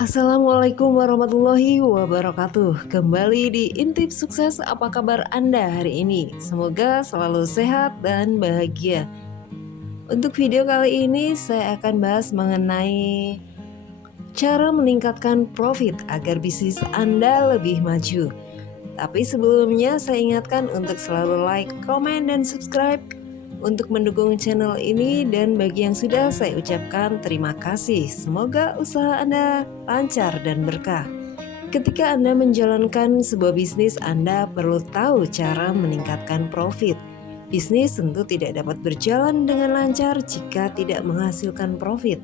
Assalamualaikum warahmatullahi wabarakatuh. Kembali di Intip Sukses, apa kabar Anda hari ini? Semoga selalu sehat dan bahagia. Untuk video kali ini saya akan bahas mengenai cara meningkatkan profit agar bisnis Anda lebih maju. Tapi sebelumnya saya ingatkan untuk selalu like, komen, dan subscribe untuk mendukung channel ini, dan bagi yang sudah saya ucapkan terima kasih. Semoga usaha Anda lancar dan berkah. Ketika Anda menjalankan sebuah bisnis, Anda perlu tahu cara meningkatkan profit. Bisnis tentu tidak dapat berjalan dengan lancar jika tidak menghasilkan profit.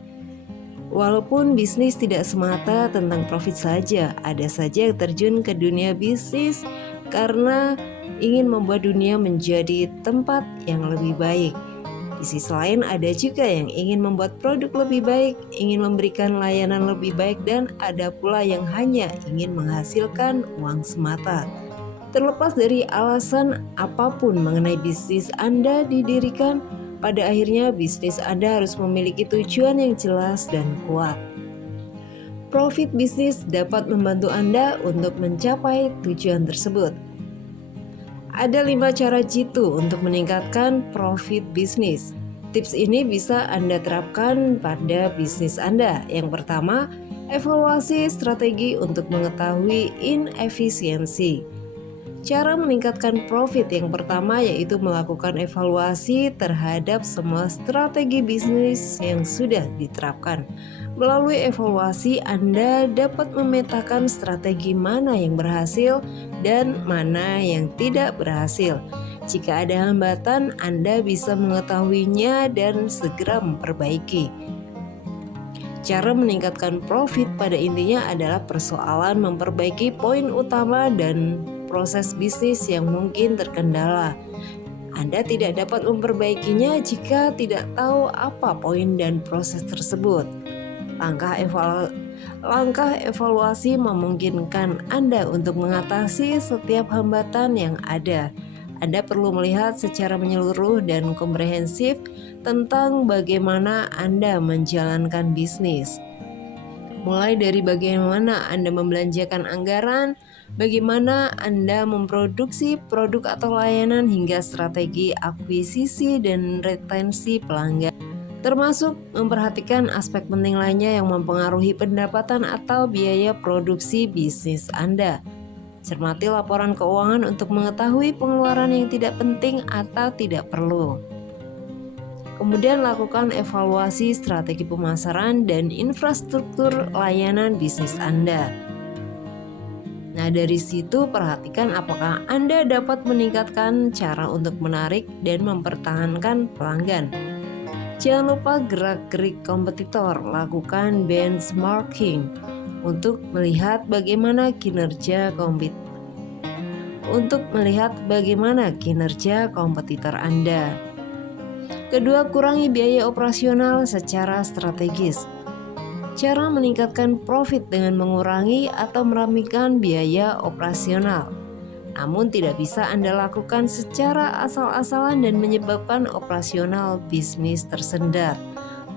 Walaupun bisnis tidak semata tentang profit saja, ada saja yang terjun ke dunia bisnis karena ingin membuat dunia menjadi tempat yang lebih baik. Di sisi lain ada juga yang ingin membuat produk lebih baik, ingin memberikan layanan lebih baik, dan ada pula yang hanya ingin menghasilkan uang semata. Terlepas dari alasan apapun mengenai bisnis Anda didirikan, pada akhirnya bisnis Anda harus memiliki tujuan yang jelas dan kuat. Profit bisnis dapat membantu Anda untuk mencapai tujuan tersebut. Ada 5 cara jitu untuk meningkatkan profit bisnis. Tips ini bisa Anda terapkan pada bisnis Anda. Yang pertama, evaluasi strategi untuk mengetahui inefisiensi. Cara meningkatkan profit yang pertama yaitu melakukan evaluasi terhadap semua strategi bisnis yang sudah diterapkan. Melalui evaluasi, Anda dapat memetakan strategi mana yang berhasil dan mana yang tidak berhasil. Jika ada hambatan, Anda bisa mengetahuinya dan segera memperbaiki. Cara meningkatkan profit pada intinya adalah persoalan memperbaiki poin utama dan proses bisnis yang mungkin terkendala. Anda tidak dapat memperbaikinya jika tidak tahu apa poin dan proses tersebut. Langkah evaluasi memungkinkan Anda untuk mengatasi setiap hambatan yang ada. Anda perlu melihat secara menyeluruh dan komprehensif tentang bagaimana Anda menjalankan bisnis. Mulai dari bagaimana Anda membelanjakan anggaran, bagaimana Anda memproduksi produk atau layanan, hingga strategi akuisisi dan retensi pelanggan, termasuk memperhatikan aspek penting lainnya yang mempengaruhi pendapatan atau biaya produksi bisnis Anda. Cermati laporan keuangan untuk mengetahui pengeluaran yang tidak penting atau tidak perlu. Kemudian lakukan evaluasi strategi pemasaran dan infrastruktur layanan bisnis Anda. Nah, dari situ perhatikan apakah Anda dapat meningkatkan cara untuk menarik dan mempertahankan pelanggan. Jangan lupa gerak-gerik kompetitor, lakukan benchmarking untuk melihat bagaimana kinerja kompetitor Anda. Kedua, kurangi biaya operasional secara strategis. Cara meningkatkan profit dengan mengurangi atau merapikan biaya operasional. Namun tidak bisa Anda lakukan secara asal-asalan dan menyebabkan operasional bisnis tersendat.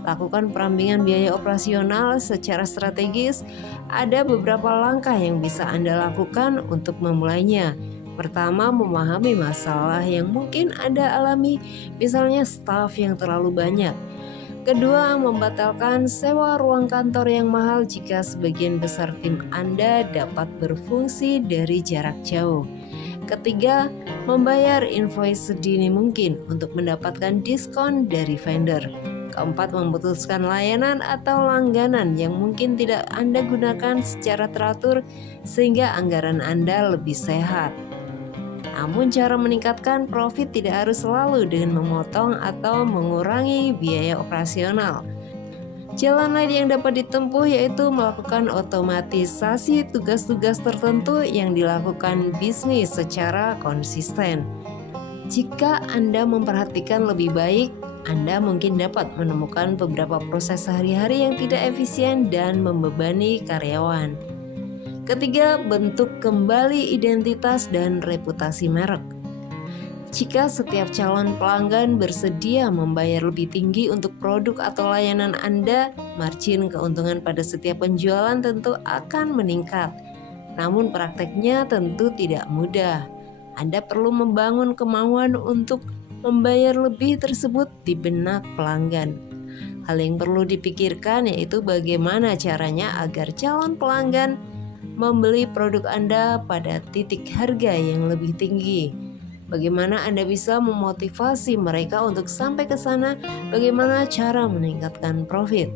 Lakukan perampingan biaya operasional secara strategis. Ada beberapa langkah yang bisa Anda lakukan untuk memulainya. Pertama, memahami masalah yang mungkin Anda alami, misalnya staf yang terlalu banyak. Kedua, membatalkan sewa ruang kantor yang mahal jika sebagian besar tim Anda dapat berfungsi dari jarak jauh. Ketiga, membayar invoice sedini mungkin untuk mendapatkan diskon dari vendor. Keempat, memutuskan layanan atau langganan yang mungkin tidak Anda gunakan secara teratur sehingga anggaran Anda lebih sehat. Namun cara meningkatkan profit tidak harus selalu dengan memotong atau mengurangi biaya operasional. Jalan lain yang dapat ditempuh yaitu melakukan otomatisasi tugas-tugas tertentu yang dilakukan bisnis secara konsisten. Jika Anda memperhatikan lebih baik, Anda mungkin dapat menemukan beberapa proses sehari-hari yang tidak efisien dan membebani karyawan. Ketiga, bentuk kembali identitas dan reputasi merek. Jika setiap calon pelanggan bersedia membayar lebih tinggi untuk produk atau layanan Anda, margin keuntungan pada setiap penjualan tentu akan meningkat. Namun prakteknya tentu tidak mudah. Anda perlu membangun kemauan untuk membayar lebih tersebut di benak pelanggan. Hal yang perlu dipikirkan yaitu bagaimana caranya agar calon pelanggan membeli produk Anda pada titik harga yang lebih tinggi. Bagaimana Anda bisa memotivasi mereka untuk sampai ke sana? Bagaimana cara meningkatkan profit?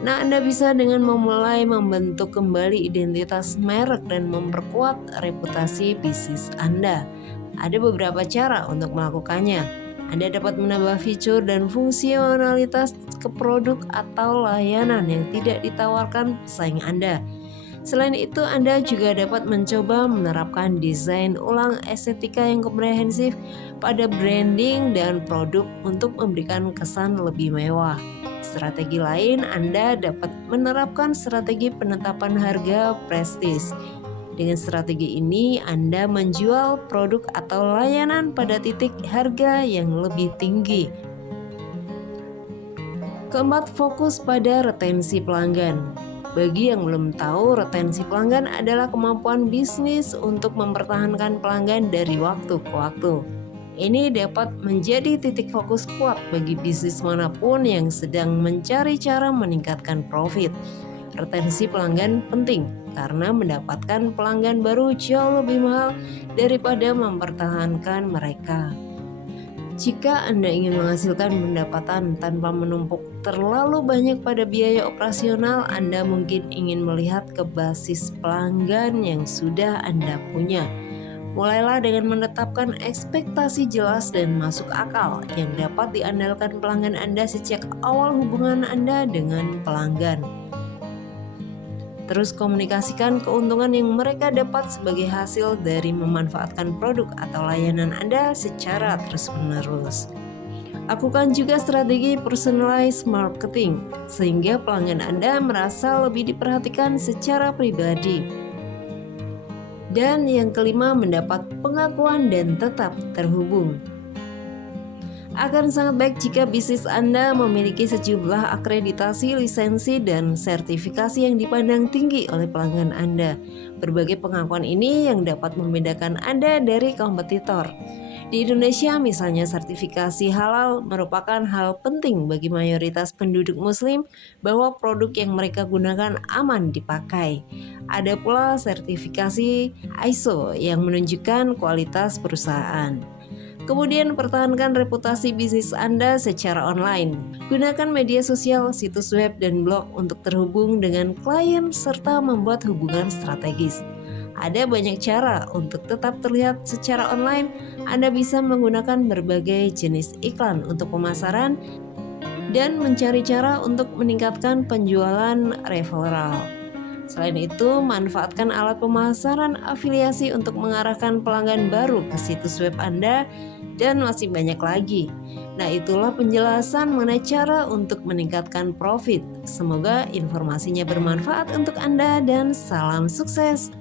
Nah, Anda bisa dengan memulai membentuk kembali identitas merek dan memperkuat reputasi bisnis Anda. Ada beberapa cara untuk melakukannya. Anda dapat menambah fitur dan fungsionalitas ke produk atau layanan yang tidak ditawarkan pesaing Anda. Selain itu, Anda juga dapat mencoba menerapkan desain ulang estetika yang komprehensif pada branding dan produk untuk memberikan kesan lebih mewah. Strategi lain, Anda dapat menerapkan strategi penetapan harga prestis. Dengan strategi ini, Anda menjual produk atau layanan pada titik harga yang lebih tinggi. Keempat, fokus pada retensi pelanggan. Bagi yang belum tahu, retensi pelanggan adalah kemampuan bisnis untuk mempertahankan pelanggan dari waktu ke waktu. Ini dapat menjadi titik fokus kuat bagi bisnis manapun yang sedang mencari cara meningkatkan profit. Retensi pelanggan penting karena mendapatkan pelanggan baru jauh lebih mahal daripada mempertahankan mereka. Jika Anda ingin menghasilkan pendapatan tanpa menumpuk terlalu banyak pada biaya operasional, Anda mungkin ingin melihat ke basis pelanggan yang sudah Anda punya. Mulailah dengan menetapkan ekspektasi jelas dan masuk akal yang dapat diandalkan pelanggan Anda sejak awal hubungan Anda dengan pelanggan. Terus komunikasikan keuntungan yang mereka dapat sebagai hasil dari memanfaatkan produk atau layanan Anda secara terus-menerus. Lakukan juga strategi personalized marketing sehingga pelanggan Anda merasa lebih diperhatikan secara pribadi. Dan yang kelima, mendapat pengakuan dan tetap terhubung. Akan sangat baik jika bisnis Anda memiliki sejumlah akreditasi, lisensi, dan sertifikasi yang dipandang tinggi oleh pelanggan Anda. Berbagai pengakuan ini yang dapat membedakan Anda dari kompetitor. Di Indonesia misalnya, sertifikasi halal merupakan hal penting bagi mayoritas penduduk muslim bahwa produk yang mereka gunakan aman dipakai. Ada pula sertifikasi ISO yang menunjukkan kualitas perusahaan. Kemudian pertahankan reputasi bisnis Anda secara online. Gunakan media sosial, situs web, dan blog untuk terhubung dengan klien serta membuat hubungan strategis. Ada banyak cara untuk tetap terlihat secara online. Anda bisa menggunakan berbagai jenis iklan untuk pemasaran dan mencari cara untuk meningkatkan penjualan referral. Selain itu, manfaatkan alat pemasaran afiliasi untuk mengarahkan pelanggan baru ke situs web Anda dan masih banyak lagi. Nah, itulah penjelasan mengenai cara untuk meningkatkan profit. Semoga informasinya bermanfaat untuk Anda dan salam sukses.